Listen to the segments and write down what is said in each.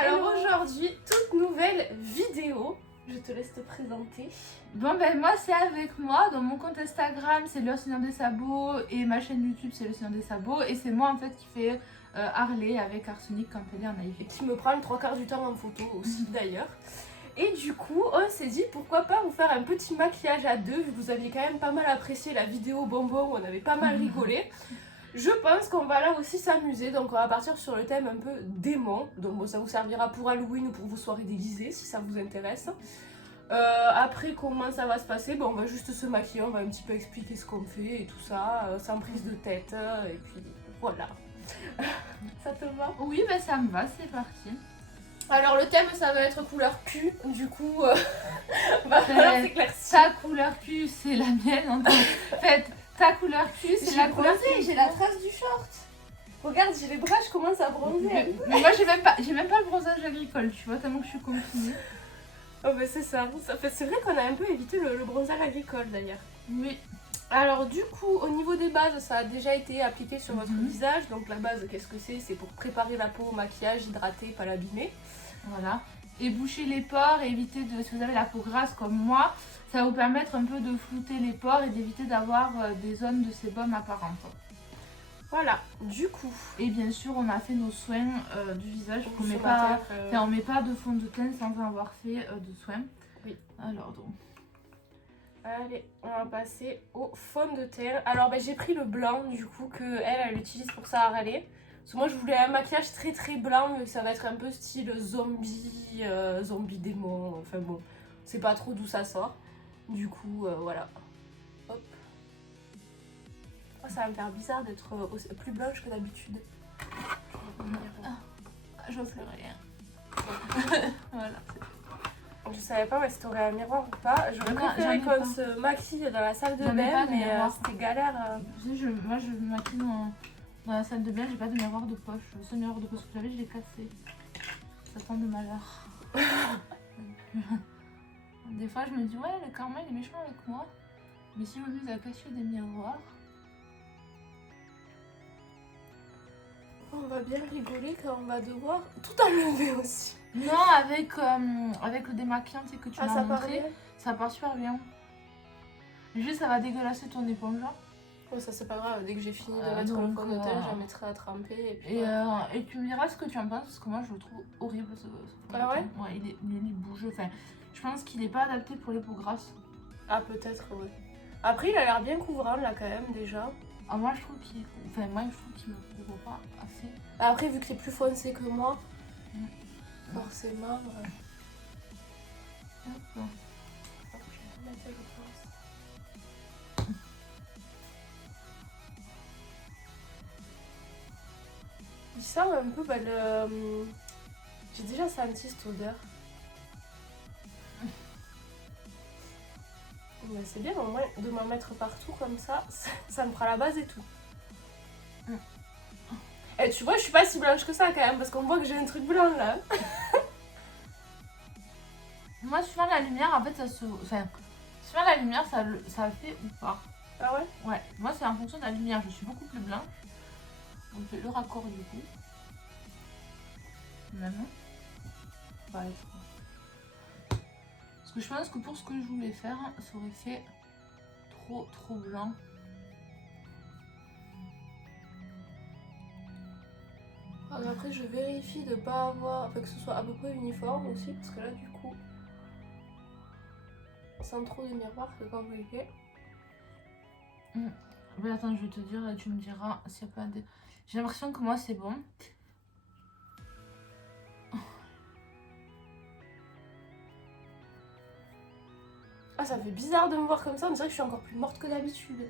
Alors aujourd'hui, toute nouvelle vidéo. Je te laisse te présenter. Bon ben moi c'est avec moi, donc mon compte Instagram c'est Le Seigneur des Sabots et ma chaîne YouTube c'est Le Seigneur des Sabots et c'est moi en fait qui fais Harley avec Arsenic quand elle est en Et IV. qui me prend le 3/4 du temps en photo aussi d'ailleurs. Et du coup, on s'est dit pourquoi pas vous faire un petit maquillage à deux, vu que vous aviez quand même pas mal apprécié la vidéo bonbon où on avait pas mal rigolé. Je pense qu'on va là aussi s'amuser, donc on va partir sur le thème un peu démon. Donc bon, ça vous servira pour Halloween ou pour vos soirées déguisées si ça vous intéresse. Après, comment ça va se passer? Bon, on va juste se maquiller, on va un petit peu expliquer ce qu'on fait et tout ça, sans prise de tête, et puis voilà. Ça te va? Oui ben ça me va, c'est parti. Alors le thème ça va être couleur cul, du coup va falloir s'éclaircir. Ta couleur cul c'est la mienne, en fait ta couleur cul c'est la couleur cul. J'ai la trace du short. Regarde, j'ai les bras, je commence à bronzer. Mais moi j'ai même pas le bronzage agricole, tu vois, tellement que je suis confinée. Oh bah c'est ça, c'est vrai qu'on a un peu évité le bronzage agricole d'ailleurs. Oui. Alors du coup, au niveau des bases, ça a déjà été appliqué sur votre visage. Donc la base, qu'est-ce que c'est? C'est pour préparer la peau au maquillage, hydrater, pas l'abîmer. Voilà. Et boucher les pores, et éviter de, si vous avez la peau grasse comme moi, ça va vous permettre un peu de flouter les pores et d'éviter d'avoir des zones de sébum apparentes. Voilà, du coup. Et bien sûr, on a fait nos soins du visage. On met pas de fond de teint sans avoir fait de soins. Oui. Alors donc. Allez, on va passer au fond de teint. Alors j'ai pris le blanc du coup que elle utilise pour sa Harley. Parce que moi je voulais un maquillage très très blanc, mais ça va être un peu style zombie, zombie démon. Enfin bon, c'est pas trop d'où ça sort. Du coup, voilà. Hop. Oh, ça va me faire bizarre d'être plus blanche que d'habitude. J'en sais rien. Voilà. Je savais pas si t'aurais un miroir ou pas. J'aurais préféré qu'on se maquille dans la salle de bain, mais c'était galère. Moi je me maquille dans la salle de bain, j'ai pas de miroir de poche. Le seul miroir de poche que j'avais, je l'ai cassé. Ça sent de malheur. Des fois je me dis ouais, le karma il est méchant avec moi. Mais si je m'amuse à cacher des miroirs. On va bien rigoler quand on va devoir tout enlever aussi. Non, avec le démaquillant que tu m'as montré, ça part super bien. Juste, ça va dégueulasser ton éponge. Oh, ça c'est pas grave, dès que j'ai fini de mettre le fond de teint, je la mettrai à tremper. Et tu me diras ce que tu en penses, parce que moi je le trouve horrible ce Ah ouais? Ouais, il est nul, il bouge. Enfin, je pense qu'il est pas adapté pour les peaux grasses. Ah, peut-être, ouais. Après, il a l'air bien couvrant là quand même déjà. Ah, moi je trouve qu'il me couvre pas assez. Après, vu que t'es plus foncé que moi, forcément. Hop. Il sent un peu le. J'ai déjà senti cette odeur. Mais c'est bien au moins de m'en mettre partout comme ça, ça me fera la base et tout. Et tu vois, je suis pas si blanche que ça quand même, parce qu'on voit que j'ai un truc blanc là. Moi, suivant la lumière, en fait, suivant la lumière, ça fait ou pas. Ah ouais? Ouais, moi c'est en fonction de la lumière, je suis beaucoup plus blanche. On fait le raccord du coup. Maintenant, ça va être. Parce que je pense que pour ce que je voulais faire, ça aurait fait trop blanc. Alors après, je vérifie de pas avoir. Enfin, que ce soit à peu près uniforme aussi, parce que là, du coup, sans trop de miroir, c'est compliqué. Mais attends, je vais te dire, tu me diras s'il n'y a pas de. J'ai l'impression que moi c'est bon. Ah, ça fait bizarre de me voir comme ça, on dirait que je suis encore plus morte que d'habitude.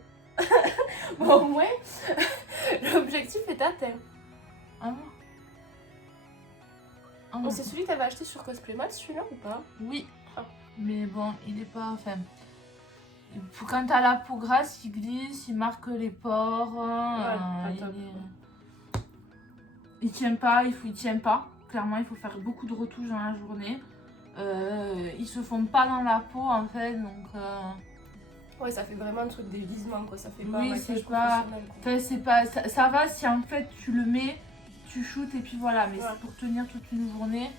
Bon, au moins, l'objectif est atteint. Ah bon? Oh, c'est celui que t'avais acheté sur Cosplaymat, celui-là ou pas? Oui. Mais bon, il est pas. Enfin. Quand t'as la peau grasse, il glisse, il marque les pores. Il tient pas, il tient pas. Clairement, il faut faire beaucoup de retouches dans la journée. Ils se font pas dans la peau en fait, donc. Ouais, ça fait vraiment un truc déguisement quoi, ça fait pas. Oui, c'est pas. Enfin, c'est pas. Ça va si en fait tu le mets, tu shootes et puis voilà, mais Ouais. c'est pour tenir toute une journée.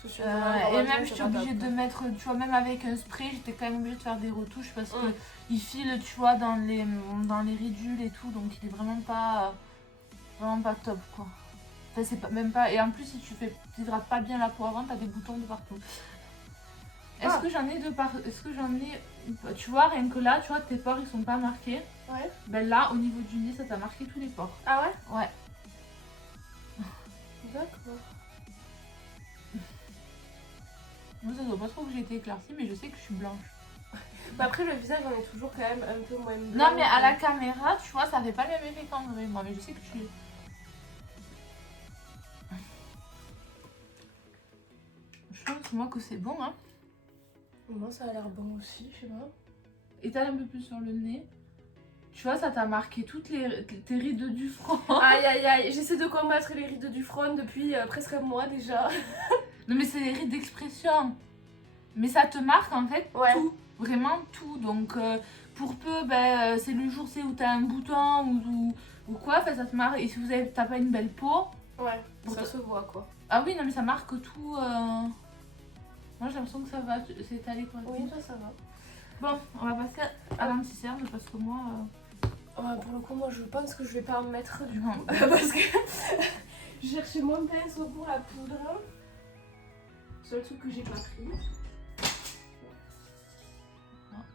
Tout sur Et même je suis obligée de mettre, tu vois, même avec un spray, j'étais quand même obligée de faire des retouches parce que il file, tu vois, dans les ridules et tout, donc il est vraiment pas top quoi. Enfin, c'est pas, même pas, et en plus si tu t'hydrates pas bien la peau avant, t'as des boutons de partout. Est-ce que j'en ai tu vois, rien que là, tu vois, tes pores ils sont pas marqués. Ouais. Ben là, au niveau du nez, ça t'a marqué tous les pores. Ah ouais? Ouais. D'accord. Moi, ça doit pas trop que j'ai été éclaircie, mais je sais que je suis blanche. Bah après, le visage, on est toujours quand même un peu moins blanc. Non, mais à la caméra, tu vois, ça fait pas le même effet qu'en vrai, moi, mais je sais que tu es. Je pense, moi, que c'est bon, hein. Moi, ça a l'air bon aussi, je sais pas. Étale un peu plus sur le nez. Tu vois, ça t'a marqué toutes tes rides du front. Aïe aïe aïe, j'essaie de combattre les rides du front depuis presque un mois déjà. Non, mais c'est les rides d'expression. Mais ça te marque, en fait, Ouais. tout. Vraiment tout. Donc, pour peu, ben, c'est le jour où t'as un bouton ou quoi, enfin, ça te marque. Et si t'as pas une belle peau. Ouais, ça se voit quoi. Ah oui, non, mais ça marque tout. Moi, j'ai l'impression que ça va, c'est étalé quoi. Oui, ça va. Bon, on va passer à l'anti-cerne parce que moi. Ouais, pour le coup, moi je pense que je vais pas en mettre du Non. coup. Parce que je cherchais mon pinceau pour la poudre. Seul truc que j'ai pas pris.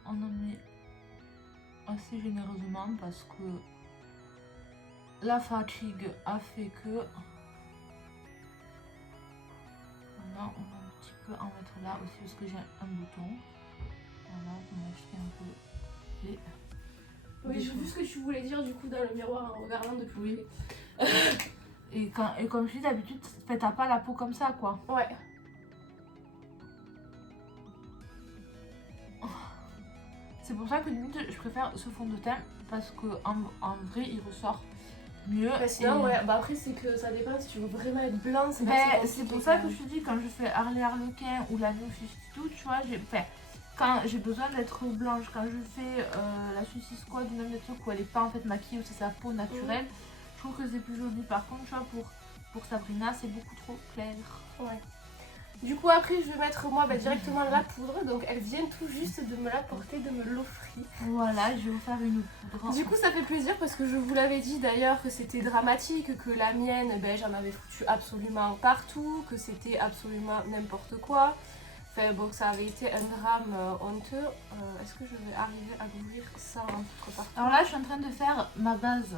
On en met assez généreusement parce que la fatigue a fait que. Voilà, on va un petit peu en mettre là aussi parce que j'ai un bouton. Voilà, on va acheter un peu les. Oui, j'ai vu ce que tu voulais dire du coup dans le miroir en regardant de plus près. Et comme je dis d'habitude, t'as pas la peau comme ça quoi. Ouais. C'est pour ça que limite je préfère ce fond de teint parce que en vrai il ressort mieux. Bah sinon, ouais, bah après c'est que ça dépend si tu veux vraiment être blanc, c'est C'est pour ça que je te dis, quand je fais Harley Harlequin ou la New 52, tu vois, quand j'ai besoin d'être blanche, quand je fais la Suicide Squad ou même des trucs où elle est pas en fait maquillée, où c'est sa peau naturelle, je trouve que c'est plus joli. Par contre, tu vois, pour Sabrina, c'est beaucoup trop clair. Ouais. Du coup après je vais mettre moi directement la poudre, donc elle vient tout juste de me l'apporter, de me l'offrir. Voilà, je vais vous faire une poudre. Du coup ça fait plaisir parce que je vous l'avais dit d'ailleurs que c'était dramatique, que la mienne j'en avais foutu absolument partout, que c'était absolument n'importe quoi. Enfin bon, ça avait été un drame honteux. Est-ce que je vais arriver à ouvrir ça en foutre partout? Alors là je suis en train de faire ma base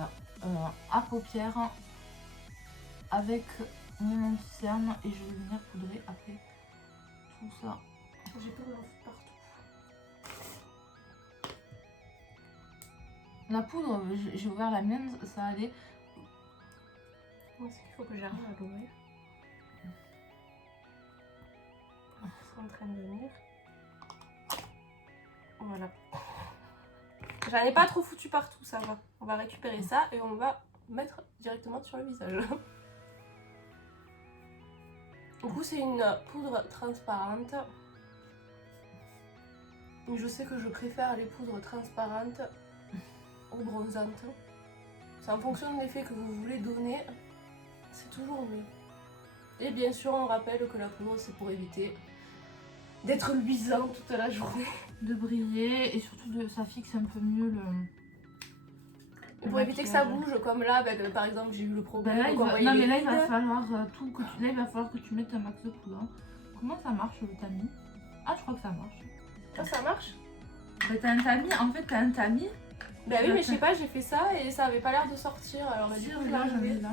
à paupières avec mon anti-cerne et je vais venir poudrer après tout ça. J'ai peur d'en foutre partout. La poudre, j'ai ouvert la mienne, ça allait. Moi c'est qu'il faut que j'arrive à l'ouvrir. C'est en train de venir. Voilà. J'en ai pas trop foutu partout, ça va. On va récupérer ça et on va mettre directement sur le visage. Du coup c'est une poudre transparente. Je sais que je préfère les poudres transparentes aux bronzantes. C'est en fonction de l'effet que vous voulez donner. C'est toujours mieux. Et bien sûr on rappelle que la poudre c'est pour éviter d'être luisant toute la journée. De briller et surtout ça fixe un peu mieux le pour éviter que ça bouge comme là, par exemple j'ai eu le problème. Là, il va falloir il va falloir que tu mettes un max de poudre. Hein. Comment ça marche le tamis? Ah je crois que ça marche. Ah ça marche? Bah t'as un tamis, en fait t'as un tamis. Bah oui mais je sais pas, j'ai fait ça et ça avait pas l'air de sortir alors du coup là j'en mets là.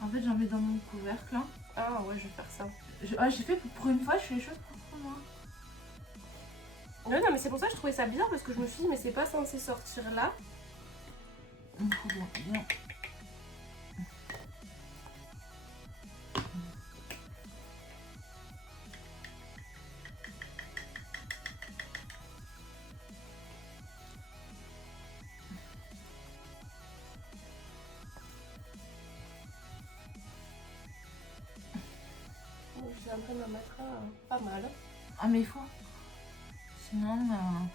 En fait j'en mets dans mon couvercle. Hein. Ah ouais je vais faire ça. J'ai fait pour une fois je fais les choses proprement. Non mais c'est pour ça que je trouvais ça bizarre parce que je me suis dit mais c'est pas censé sortir là. Une poudre bien. Je suis en train de me mettre pas mal. Ah mais il faut. Sinon, moi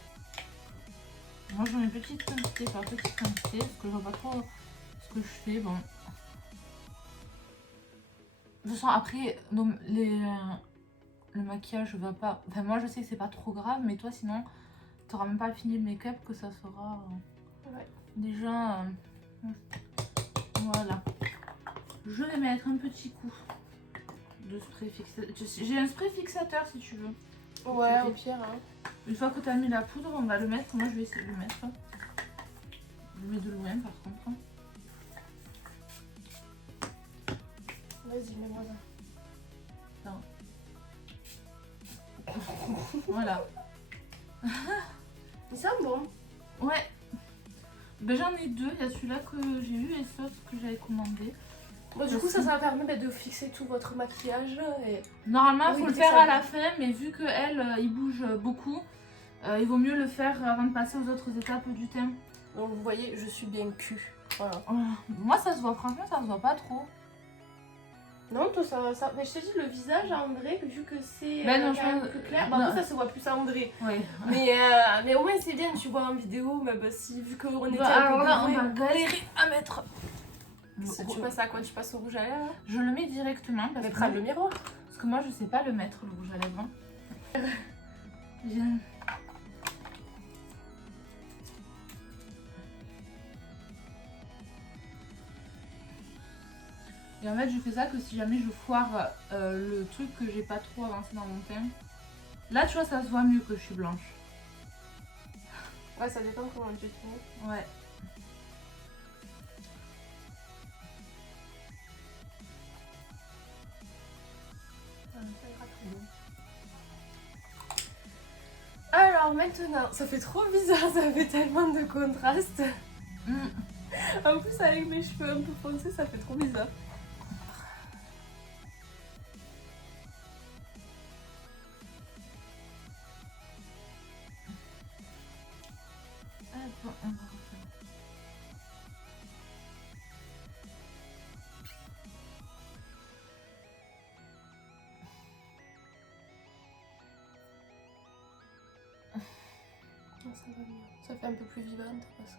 j'en ai petite quantité par petite quantité parce que je vois pas trop ce que je fais. Bon. toute façon, après, le maquillage va pas... Enfin, moi, je sais que c'est pas trop grave, mais toi, sinon, t'auras même pas fini le make-up que ça sera... Ouais. Déjà... Voilà. Je vais mettre un petit coup de spray fixateur. J'ai un spray fixateur, si tu veux. Ouais, au pire. Hein. Une fois que tu as mis la poudre, on va le mettre. Moi, je vais essayer de le mettre. Je le mets de loin, par contre. Vas-y, mets-moi ça. Voilà. Il sent bon. Ouais. Ben, j'en ai deux. Il y a celui-là que j'ai eu et celui que j'avais commandé. Bon, du coup, ça permet de fixer tout votre maquillage. Et... Normalement, il faut le faire à la fin, mais vu qu'elle, il bouge beaucoup, il vaut mieux le faire avant de passer aux autres étapes du teint. Donc, vous voyez, je suis bien cul. Voilà. Moi, ça se voit, franchement, ça se voit pas trop. Non, toi, ça... Mais je te dis, le visage à André, vu que c'est non, plus clair, bah, après, ça se voit plus à André. Oui. Mais au moins, c'est bien, tu vois en vidéo, mais bah, si, vu qu'on était alors là, on va galérer à mettre. Tu passes à quoi? Tu passes au rouge à lèvres? Je le mets directement parce Mais que... prends le miroir. Parce que moi, je sais pas le mettre, le rouge à lèvres. Viens. Et en fait, je fais ça que si jamais je foire le truc que j'ai pas trop avancé dans mon teint. Là, tu vois, ça se voit mieux que je suis blanche. Ouais, ça dépend comment tu te mets. Ouais. Alors maintenant, ça fait trop bizarre, ça fait tellement de contraste. En plus avec mes cheveux un peu foncés, ça fait trop bizarre. Attends, on va refaire. Ça va mieux. Ça fait un peu plus vivante parce que...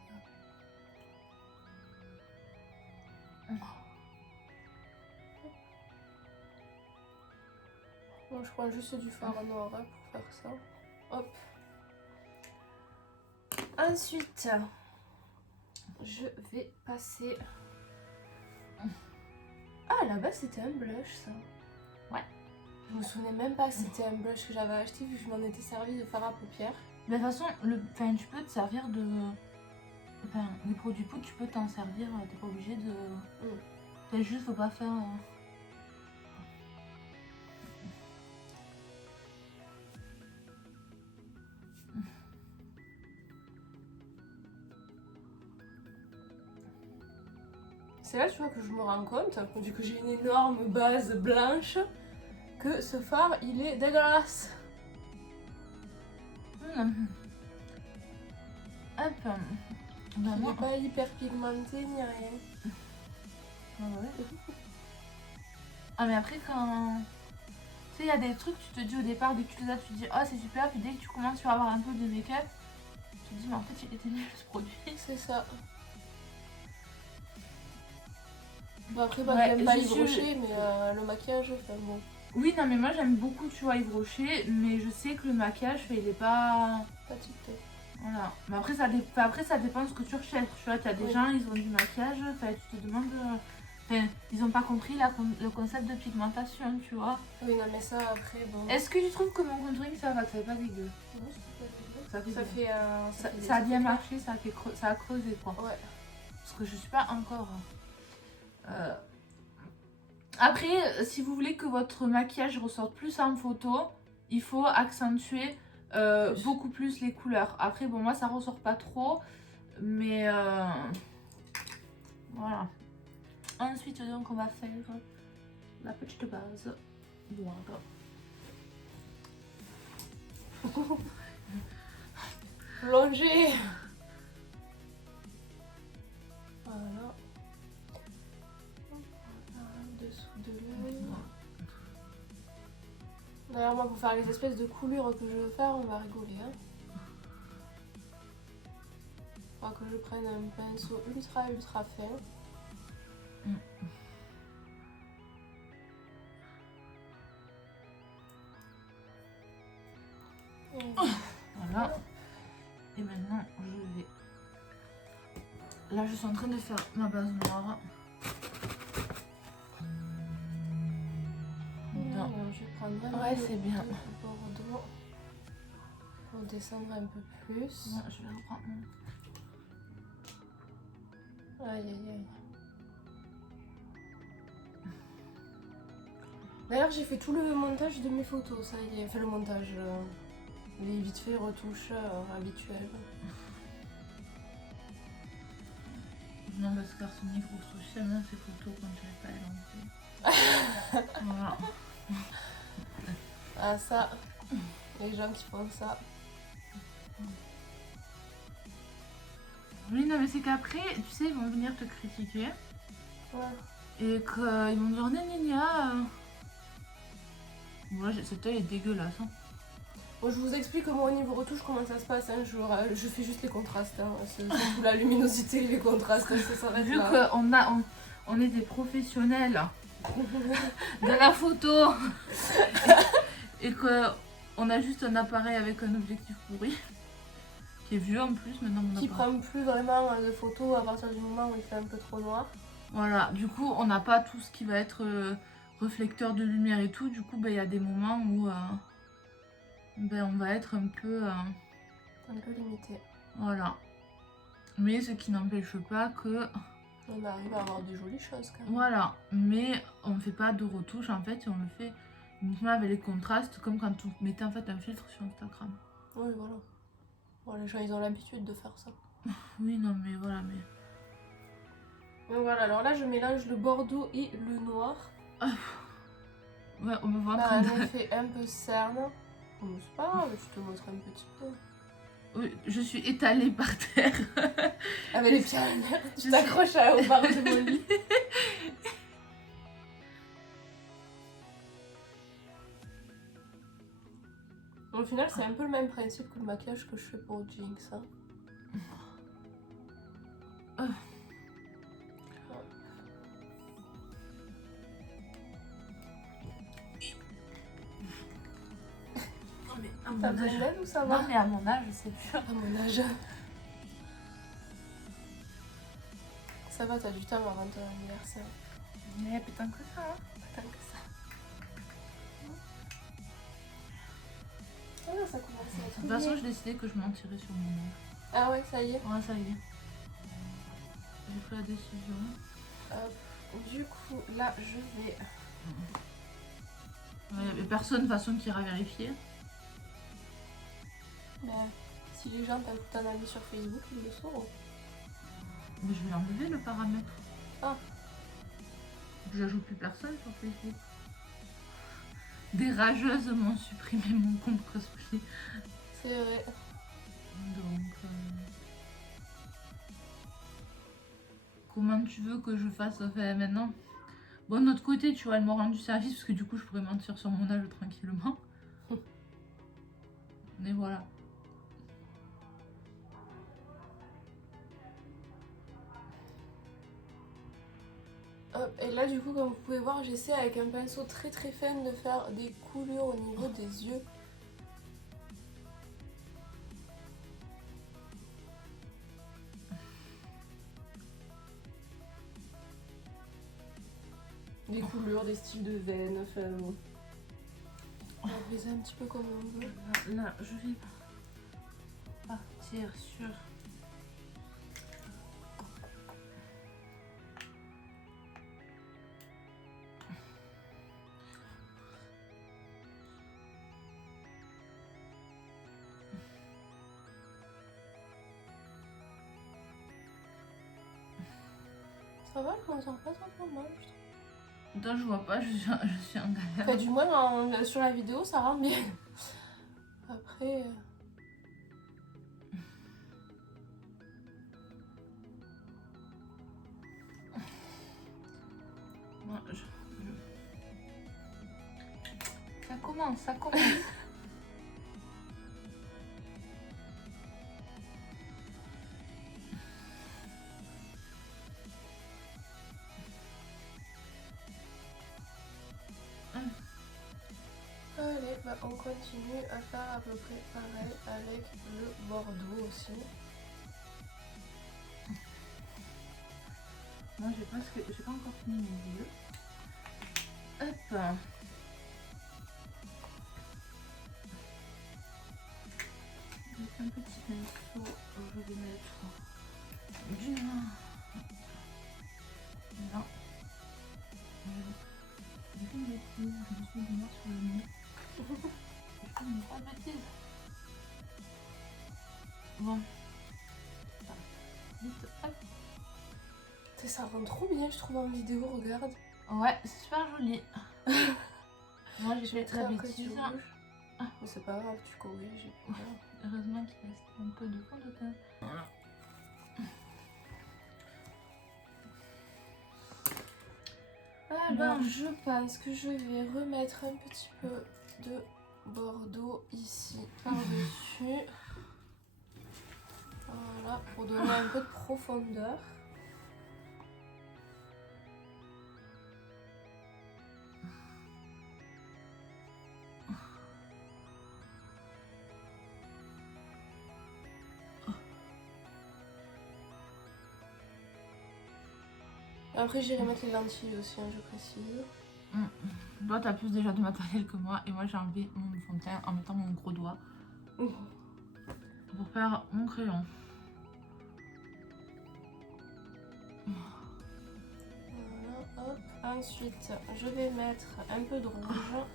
Bon, je prends juste du fard noir hein, pour faire ça. Hop. Ensuite, je vais passer... Ah, là-bas, c'était un blush, ça. Ouais. Je me souvenais même pas si c'était un blush que j'avais acheté vu que je m'en étais servi de fard à paupières. Mais de toute façon, tu peux te servir de... Enfin, les produits poudre, tu peux t'en servir, t'es pas obligé de... Enfin, juste, faut pas faire... C'est là, tu vois, que je me rends compte, vu que j'ai une énorme base blanche, que ce fard, il est dégueulasse. Hop. Il n'est pas hyper pigmenté ni rien. Ouais. Ah mais après quand... Tu sais, il y a des trucs, tu te dis au départ, dès que tu les as, tu te dis « Oh, c'est super », puis dès que tu commences à avoir un peu de make-up, tu te dis « Mais en fait, il était nul ce produit ». C'est ça. Bon après, bah, j'aime pas Yves Rocher, mais le maquillage, enfin bon. Oui, non mais moi j'aime beaucoup, tu vois, Yves Rocher, mais je sais que le maquillage, il est pas... Pas tip-top. Voilà. Mais après, ça dépend de ce que tu recherches. Tu vois, t'as des gens, ils ont du maquillage, tu te demandes... ils ont pas compris le concept de pigmentation, tu vois. Oui, non mais ça, après, bon... Est-ce que tu trouves que mon contouring, ça va, que ça fait pas dégueu? Non, ça fait ça a bien marché, ça a creusé, quoi. Ouais. Parce que je suis pas encore... Après, si vous voulez que votre maquillage ressorte plus en photo, il faut accentuer beaucoup plus les couleurs. Après, bon, moi, ça ressort pas trop, mais voilà. Ensuite, donc, on va faire la petite base. Voilà. Plonger. Voilà. Dessous de l'œil. D'ailleurs, moi, pour faire les espèces de coulures que je veux faire, on va rigoler. Hein. Faudra que je prenne un pinceau ultra fin. Voilà. Et maintenant, je vais... Là, je suis en train de faire ma base noire. Alors, je vais prendre vraiment Ouais, c'est bien. le bordeaux pour descendre un peu plus. Ouais, je vais reprendre. Aïe aïe aïe. D'ailleurs, j'ai fait tout le montage de mes photos, ça y est. Enfin, le montage, les vite fait retouches habituelles. Non, parce qu'Arsenic retouche tellement ses photos quand j'avais pas élancé. Voilà. Ah, ça, les gens qui font ça. Oui, non, mais c'est qu'après, tu sais, ils vont venir te critiquer. Ouais. Et qu'ils vont dire, gna gna gna. Moi, cet œil est dégueulasse. Hein. Bon, je vous explique moi au niveau retouche comment ça se passe. Hein. Je fais juste les contrastes. Hein. C'est tout la luminosité et les contrastes. Ça s'arrête Vu là. qu'on est des professionnels de la photo et qu'on a juste un appareil avec un objectif pourri qui est vieux en plus maintenant. Qui prend plus vraiment de photos à partir du moment où il fait un peu trop noir. Voilà, du coup on n'a pas tout ce qui va être réflecteur de lumière et tout. Du coup il y a des moments où on va être un peu limité. Voilà. Mais ce qui n'empêche pas que on arrive à avoir de jolies choses quand même. Voilà, mais on ne fait pas de retouche en fait, on le fait uniquement avec les contrastes, comme quand on mettait en fait un filtre sur Instagram. Oui, voilà. Bon, les gens ils ont l'habitude de faire ça. Oui, non, mais voilà, mais. Donc voilà, alors là je mélange le bordeaux et le noir. Ouais, on me voit en train Un de. effet un peu cerne. Bon, c'est pas grave, je te montre un petit peu. Oui, je suis étalée par terre. Avec les pieds à l'air, tu t'accroches au barreau de mon lit. Au final, c'est un peu le même principe que le maquillage que je fais pour Jinx. Hein. T'as besoin d'aide ou ça va? Non, mais à mon âge, c'est dur. À mon âge. Ça va, t'as du temps avant ton anniversaire. Mais putain que ça, hein. Pas tant que ça. Ah, ça commence à être. De toute façon, j'ai décidé que je mentirais sur mon âge. Ah ouais, ça y est. Ouais, ça y est. J'ai pris la décision. Du coup, là, je vais. Il n'y a personne de toute façon qui ira vérifier. Bah, si les gens t'ajoutent un ami sur Facebook, ils le sauront. Mais je vais l'enlever le paramètre. Ah. J'ajoute plus personne sur Facebook. Des rageuses m'ont supprimé mon compte cosplay. C'est vrai. Donc. Comment tu veux que je fasse maintenant? Bon, de notre côté, tu vois, elle m'a rendu service parce que du coup, je pourrais mentir sur mon âge tranquillement. Mais voilà. Hop, et là, du coup, comme vous pouvez voir, j'essaie avec un pinceau très très fin de faire des coulures au niveau des yeux. Des coulures, des styles de veines, enfin... On va briser un petit peu comme on veut. Là, je vais partir sur... Ça va, je m'en sors pas trop mal, je trouve. Attends, je vois pas, je suis en galère. Enfin, du moins, sur la vidéo, ça rend bien. Après... Moi, Ça commence, ça commence. Allez, bah on continue à faire à peu près pareil avec le bordeaux aussi. Moi j'ai pas encore fini mes yeux. Hop. Avec un petit pinceau, je vais mettre du noir. Là. J'ai fait une bêtise, je me suis du noir sur le nez. J'ai fait une grosse bêtise. Bon. Vite, hop. Ça rend trop bien, je trouve, en vidéo, regarde. Ouais, c'est super joli. Moi j'ai fait très la après du bêtise. rouge. Mais c'est pas grave, tu corriges. Heureusement qu'il reste un peu de fond de teint. Voilà. Alors, je pense que je vais remettre un petit peu de bordeaux ici par-dessus. Voilà, pour donner un peu de profondeur. Après, j'irai mettre les lentilles aussi, hein, je précise. Toi, t'as plus déjà de matériel que moi et moi j'ai enlevé mon fond de teint en mettant mon gros doigt pour faire mon crayon. Voilà, hop. Ensuite, je vais mettre un peu de rouge.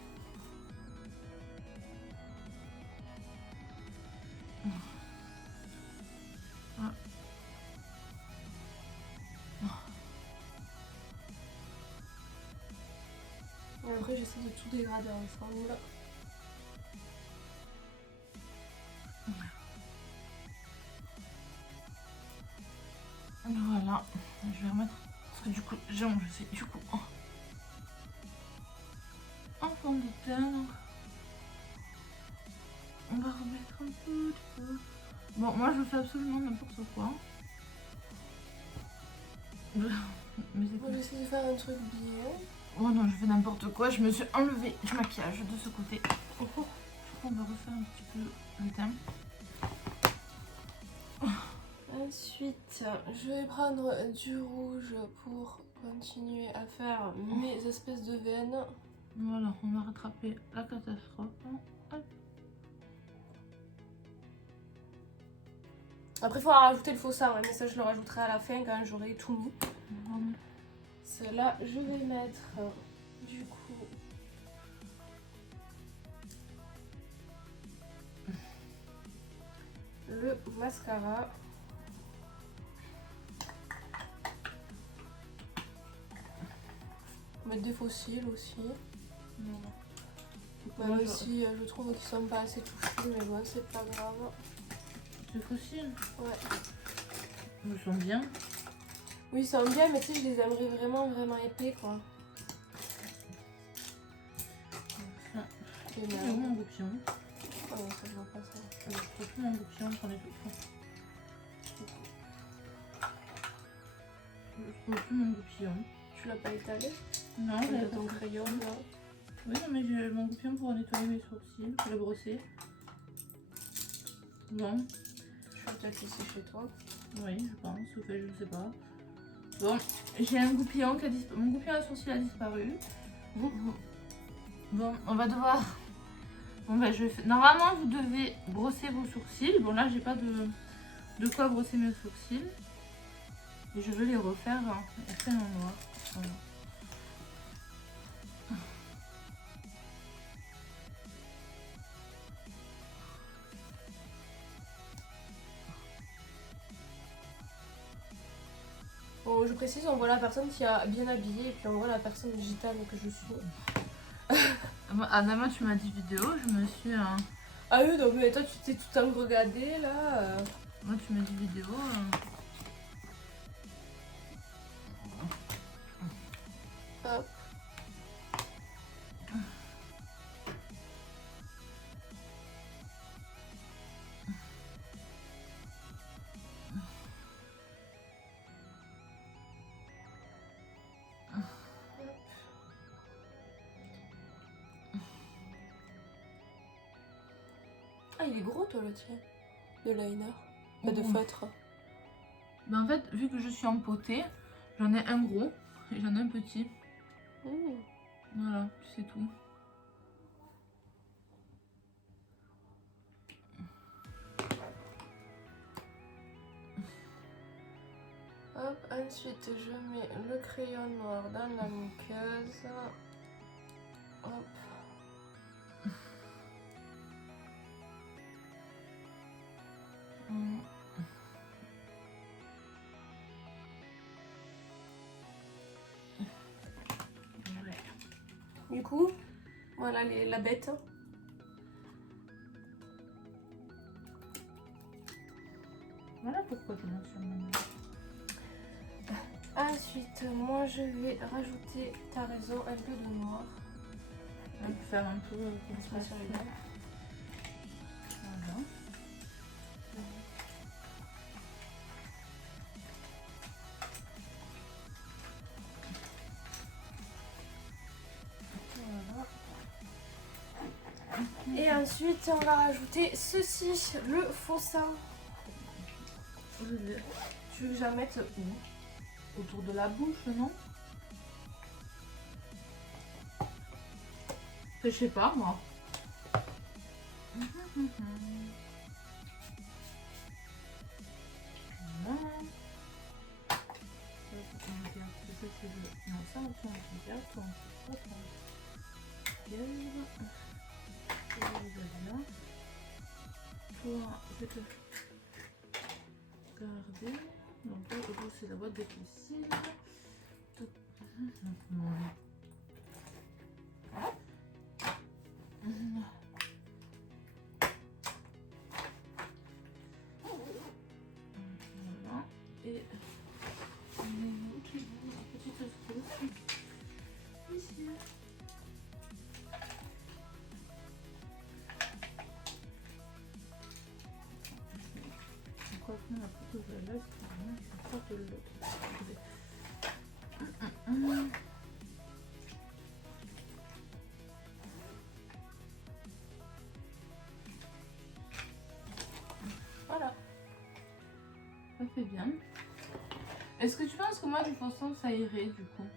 Et après, j'essaie de tout dégrader ensemble. Voilà, je vais remettre parce que du coup j'ai fait du coup en fond de teint. Donc on va remettre un peu de peu. Bon, moi je fais absolument n'importe quoi. Mais Moi, j'essaie de faire un truc bien. Oh non, je fais n'importe quoi. Je me suis enlevé du maquillage de ce côté. Je crois qu'on va refaire un petit peu le teint. Ensuite, je vais prendre du rouge pour continuer à faire mes espèces de veines. Voilà, on va rattraper la catastrophe. Hop. Après, il faudra rajouter le faux sang, mais ça, je le rajouterai à la fin quand j'aurai tout mis. Cela, je vais mettre du coup le mascara. Mettre des faux cils aussi. Même si je trouve qu'ils sont pas assez touchés, mais bon, c'est pas grave. C'est facile. Ouais. Ils sont bien. Oui, ils sont bien, mais tu sais, je les aimerais vraiment, vraiment épais, quoi. C'est où mon goupillon? Oh non, ça, je vois pas ça. Je trouve plus mon goupillon pour les tout. Je trouve plus mon goupillon. Tu l'as pas étalé? Non, j'ai ton crayon, là. Oui, non, mais j'ai mon goupillon pour nettoyer mes sourcils, pour les brosser. Bon. Je vais peut-être laisser chez toi. Oui, je pense, ou fait, je sais pas. Bon, j'ai un goupillon qui a disparu. Mon goupillon à sourcils a disparu. Bon, on va devoir. Bon, bah, normalement, vous devez brosser vos sourcils. Bon, là, j'ai pas de quoi brosser mes sourcils. Et je vais les refaire en noir. Voilà. Bon, je précise, on voit la personne qui a bien habillé et puis on voit la personne gitane que je suis. Adama, tu m'as dit vidéo, je me suis. Ah oui, non, mais toi, tu t'es tout le temps regardé là. Moi, tu m'as dit vidéo. Hop. Ah, il est gros toi le tien de liner, pas de Oh. feutre. Ben en fait, vu que je suis empotée, j'en ai un gros et j'en ai un petit. Mmh. Voilà, c'est tout. Hop, ensuite je mets le crayon noir dans la muqueuse. Hop. Du coup, voilà la bête. Voilà pourquoi tu m'as sur mon... Ensuite, moi je vais rajouter, t'as raison, un peu de noir. On peut faire un peu comme ça. Sur les lèvres. Voilà. Voilà. Et ensuite, on va rajouter ceci, le faux sein. Tu veux que j'en mette où? Autour de la bouche, non? Je sais pas, moi. Voilà. Ça, c'est le... Non, ça, on regarde, on regarde, toi, je vais te garder. Donc là, c'est la boîte des fossiles. Voilà. Et petite trousse ici. Pourquoi la photo de la laisse je crois que l'autre. Voilà. Ça fait bien. Est-ce que tu penses que moi du façon ça irait du coup?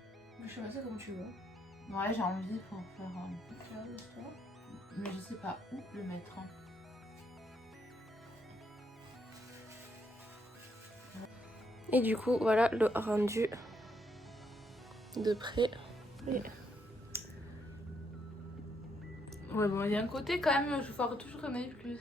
Je fais ça comme tu veux. Ouais, j'ai envie pour faire Ok, mais je sais pas où le mettre. et du coup, voilà le rendu de près. Et... Ouais, bon, il y a un côté quand même, je ferai toujours un œil plus.